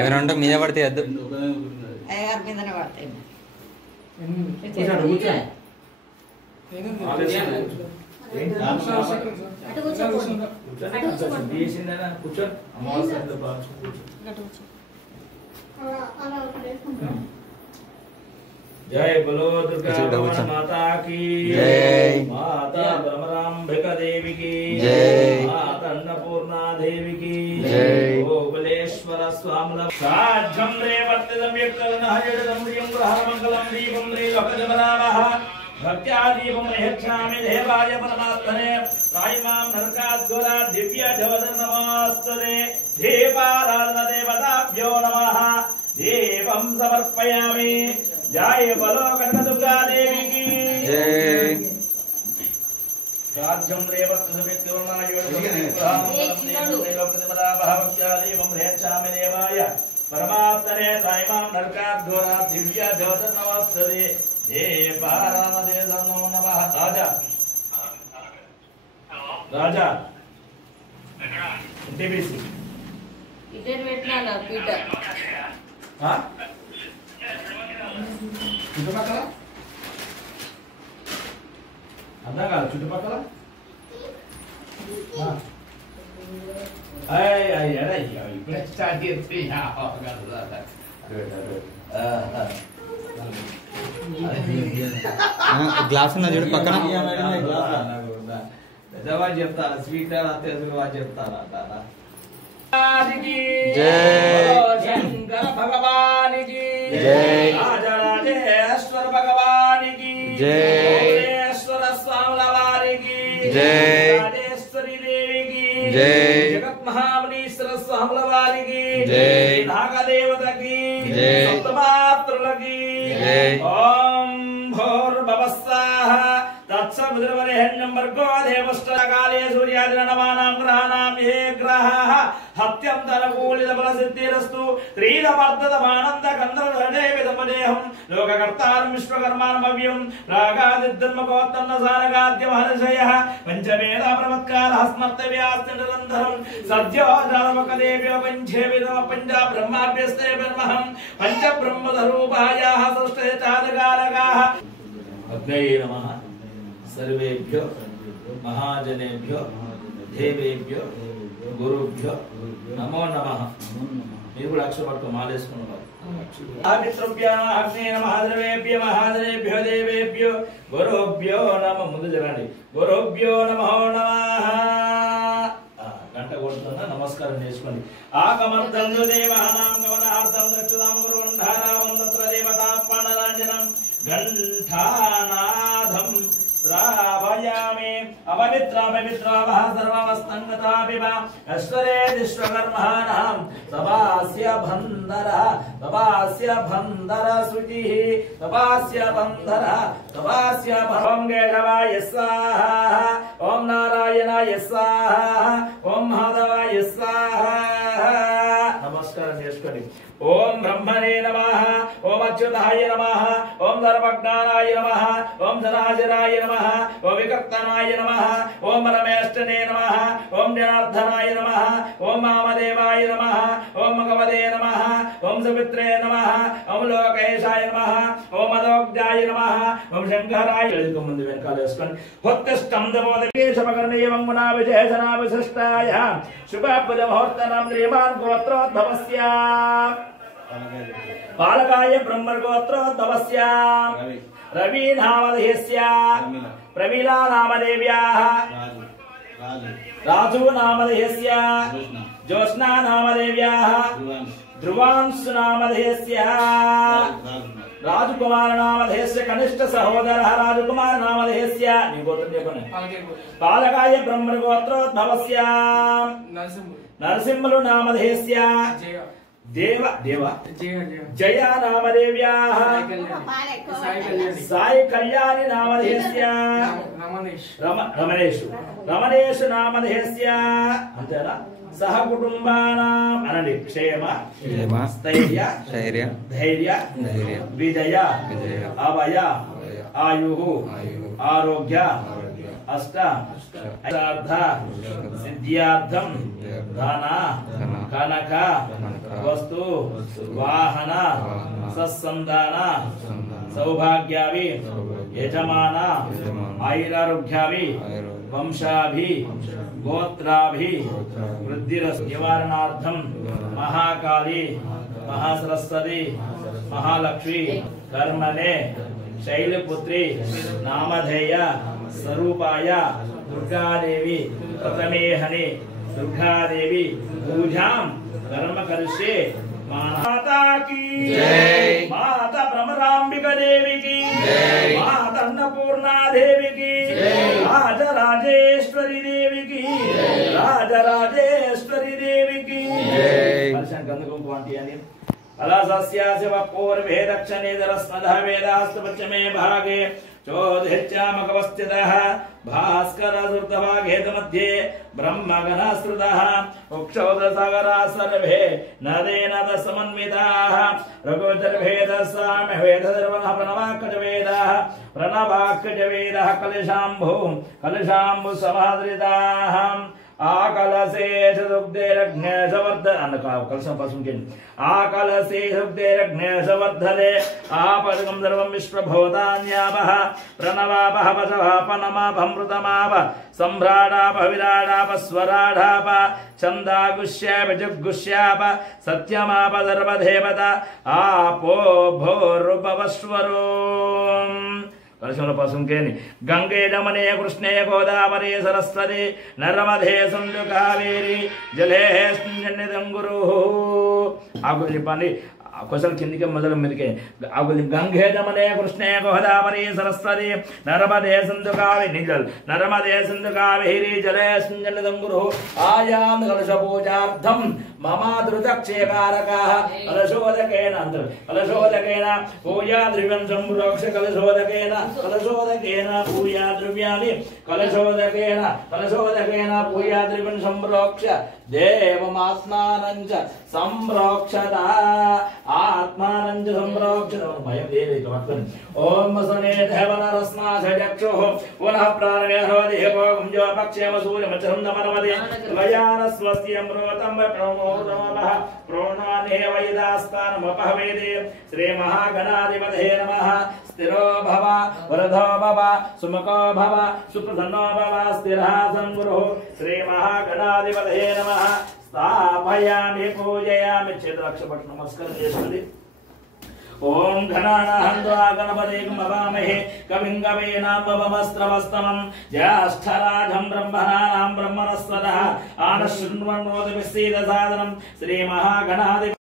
ఎవరంటే మీద పడితే వద్దు మీదనే పడతాయి जय बोलो दुर्गा माता की जय माता ब्रह्मरांबिका देवी की जय माता अन्नपूर्णा देवी की जय गोकुलेश्वर स्वामी साज्यं रेवर्तिदं यक्तनहयदं प्रियं ग्रहमंगलं दीपं रे लोकजमरामः भक्त्यादीपं यच्छामि देवाय परमात्मने रायमां नरकाद्गोरा दिव्य जवदन नमस्ते देवाराधन देवताभ्यो नमः देवं समर्पयामि जय बोलो कनकदुर्गा देवी की जय राज्यं रेवत्समेत्योर्नायोर्भक्त्यादेवं परमात्मने त्रयमां नरकाद्घोरा दिव्य ज्योतिर् नमस्ते देवाराधने नमो नमः राजा राजा टीबीसी इधर बैठना ना पीटर हां చుట్టుపక్కల అర్థం కాదు చుట్టుపక్కల ఇప్పుడే స్టార్ట్ చేస్తే గ్లాస్ ఉన్న చూడు పక్కన పెద్దవాళ్ళు చెప్తారా స్వీట్ తెలుగు వాళ్ళు చెప్తారా जय शंकर भगवान की जय राजेश्वर भगवान की जय स्वामी की जय राजेश्वरी देवी की जय जगत महामुनीश्वर स्वामी की जय नाग देवता की जय सप्तमात्र की जय ओम भूर्भुवः स्वः तत्सवितुर्वरेण्यं भर्गो देवस्य काले सूर्यादिनमानां ग्रहाणां ये ग्रहाः हत्यन्तरकूलितफलसिद्धिरस्तु त्रीलवर्धतमानन्दगन्धर्वदेविदमदेहं लोककर्तारं विश्वकर्माणमव्यं प्रागादिद्धर्मगोत्तन्नसारगाद्यमहर्षयः पञ्चवेदाप्रमत्कारः स्मर्तव्यास्तिनिरन्तरं सद्यो जातवकदेव्यो पञ्चेविदो पञ्चब्रह्माभ्यस्ते ब्रह्महं पञ्चब्रह्मधरूपायाः सृष्टे चादकारकाः अग्नये नमः सर्वेभ्यो महाजनेभ्यो देवेभ्यो गुरुभ्यो नमो नमः మీరు కూడా అక్షరపట్టుకో మాలేసుకున్నారు ఆమిత్రభ్యాః అగ్నే నమః ద్రవేభ్యో మహాదేవేభ్యో దేవేభ్యో గురుభ్యో నమః ముందు జరండి గురుభ్యో నమో నమః గంట కొడుతున్నా నమస్కారం చేసుకోండి ఆగమర్తందు దేవానాం గమనార్థం దక్షిణాం గురువంధారావం తత్ర దేవతాత్మనాంజనం గంఠానాదం శ్రావయామి अपवित्रापवित्रावः सर्वमस्तङ्गतापिब अश्वरे विश्वकर्माणां तपास्य बन्धर शुचिः तपास्य बन्धर तपास्य भवं केशवाय स्वाहा ॐ नारायणाय स्वाहा ॐ माधवाय स्वाहा नमस्कारं చేసుకోండి ओम ब्रह्मणे नमः ओम अच्युताय नमः ओम धर्मज्ञानाय नमः ओम धनाजराय नमः ओम विकर्तनाय नमः ओम रमेष्टने नमः ओम जनार्दनाय नमः ओम वामदेवाय नमः ओम भगवते नमः ओम सुमित्रे नमः ओम लोकेशाय नमः ओम अदोग्धाय नमः ओम शंकराय मंद वेनकाल వేసుకోండి హొత్తష్టం దమోదకేశమకర్ణీయ మంగునా విజయజనా విశిష్టాయ శుభప్రద ముహూర్తనం శ్రీమాన్ గోత్రోద్భవస్య बालकाय ब्रह्मगोत्रोद्भवस्य रवि नामधेयस्य प्रमीला नामदेव्याः राजू नामधेयस्य ज्योत्स्ना नामदेव्याः ध्रुवांशु नामधेयस्य राजकुमार नामधेयस्य कनिष्ठ सहोदरः राजकुमार नामधेयस्य बालकाय ब्रह्मगोत्रोद्भवस्य नरसिंहलु नामधेयस्य देव देव जय नामदेव्याः साई कल्याणी नामधेयस्य रमणेश नामधेयस्य अंतेना सह कुटुंबानां अनंడి क्षेम स्थैर्य धैर्य विजय अभय आयुः आरोग्य अष्ट सिद्ध्यार्थं धन कनक वस्तु वाहन सत्संतान सौभाग्याभि यजमान आयुरारोग्याभि वंशाभि गोत्राभि वृद्धिरस्निवारणार्थं महाकाली महासरस्वती महालक्ष्मी कर्मणे शैलपुत्री नामधेय स्वरूपाय दुर्गादेवी प्रथमेहने दुर्गादेवी पूजां कर्म करिष्ये। माता की जय। माता भ्रमरांबिका देवी की जय। माता अन्नपूर्णा देवी की जय। राजराजेश्वरी देवी की राजराजेश्वरी देवी की अलसस्यास्य पूर्वे दक्षिणे दरस्मदः वेदास्तु पश्चिमे भागे चोदित्यामकवस्थितः भास्करसुर्तभागे मध्ये ब्रह्मगणश्रुतः उक्षौदसागराः सर्वे नदेन समन्विताः रघुचर्वेदसाम्यवेदधर्वणः प्रणवाक्कजवेदाः प्रणवाक्कजवेदः कलशाम्बु समादृताः आकलसे आकलसे दुग्धेरग्नेशवर्धले आपदकं सर्वं विश्वभूतान्यापः प्रणवापः पनमाभमृतमाप सम्भ्राडाप विराडाप स्वराडाप छन्दागुष्याप जुगुष्याप सत्यमाप सर्वदेवता आपो भोरुपवस्वरो गंगे जमने कृष्णे गोदावरी सरस्वती नर्मदे सिंधु कावेरी जले गुरु आगुल చెప్పండి क्वेश्चन కిందికి మొదలు మీదకే ఆగులి గంగే జమనే కృష్ణే గోదావరి సరస్వతి నర్మదే సింధు కావేరి నిజల్ నర్మదే సింధు కావేరి జలే స్మిన్ గురు ఆయాం కలశ పూజార్థం మమ ధృతక్షేకారకాః కలశోదకేన పూజా ద్రవ్యం సంప్రోక్ష కలశోదకేన పూజా ద్రవ్యాని కలశోదకేన పూజా ద్రవ్యం సంప్రోక్ష దేవమాత్మానంచ సంప్రోక్షత आत्मानंच संप्रोक्षित भयं देवि ओम सने देवनरस्मा सजक्षुः पुनः प्राणवे हवति हेपोगं जो पक्षेम सूर्यमचरं नमनवदे वयान स्वस्त्यं रोतं प्रणोदमः प्रणोने वैदास्तानमपहवेदे श्री महागणाधिपतये नमः स्थिरो भव वरदो भव सुमुखो भव सुप्रसन्नो भव स्थिरः सन्गुरुः श्री महागणाधिपतये नमः स्थापयामि पूजयामि चेतलक्षपट नमस्कार देशपति ओम गणानाहं त्वा गणपतिं नमामहे कविं कवीनामवमस्त्रवस्तमं ज्येष्ठराजं ब्रह्मणानां ब्रह्मणस्पतः आनशृण्वन्नोतिभिस्सीदसादनं श्री महागणाधिपतये